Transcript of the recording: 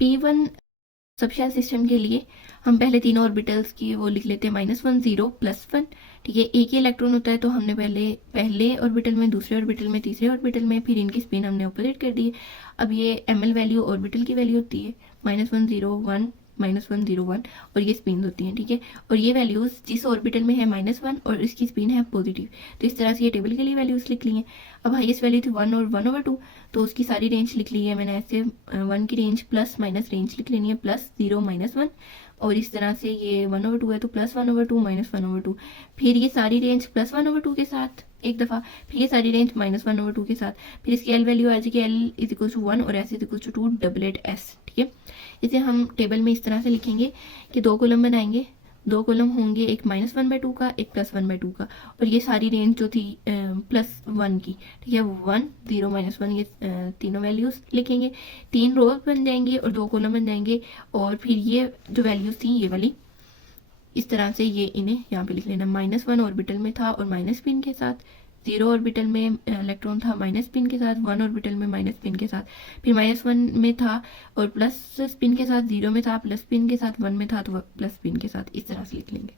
P1 subshell system के लिए हम पहले तीनों ऑर्बिटल्स की वो लिख लेते हैं -1 0 +1। ठीक है, एक ही इलेक्ट्रॉन होता है तो हमने पहले ऑर्बिटल में, दूसरे ऑर्बिटल में, तीसरे ऑर्बिटल में, फिर इनकी स्पिन हमने ऑपोजिट कर दी है। अब ये ml वैल्यू ऑर्बिटल की वैल्यू होती है -1 0 1 -1 0 1, और ये स्पिन होती हैं। ठीक है, और ये वैल्यूज़ जिस ऑर्बिटल में है -1 और इसकी स्पिन है पॉजिटिव, तो इस तरह से ये टेबल के लिए वैल्यूज़ लिख ली हैं। अब हाईएस्ट वैल्यू थी 1 और 1/2, तो उसकी सारी रेंज लिख ली है मैंने ऐसे। 1 की रेंज प्लस माइनस रेंज लिख लेनी है, +0 -1, और इस तरह से ये 1/2 है तो +1/2 -1/2। फिर ये सारी रेंज +1/2 के साथ एक दफ़ा, फिर ये सारी रेंज -1/2 के साथ, फिर इसकी एल वैल्यू आ जाएगी L = 1 और S = 2 डबलेट S। ठीक है, इसे हम टेबल में इस तरह से लिखेंगे कि 2 कॉलम बनाएंगे, 2 कॉलम होंगे, एक -1/2 का, एक +1/2 का, और ये सारी रेंज जो थी +1 की। ठीक है, 1 0 -1, ये तीनों वैल्यूज़ लिखेंगे, 3 रो बन जाएंगे और 2 कॉलम बन जाएंगे। और फिर ये जो वैल्यूज़ थी ये वाली, इस तरह से ये इन्हें यहाँ पे लिख लेना। -1 ऑर्बिटल में था और माइनस पिन के साथ, 0 ऑर्बिटल में इलेक्ट्रॉन था माइनस पिन के साथ, 1 ऑर्बिटल में माइनस पिन के साथ, फिर -1 में था और प्लस स्पिन के साथ, 0 में था प्लस पिन के साथ, 1 में था तो प्लस पिन के साथ, इस तरह से लिख लेंगे।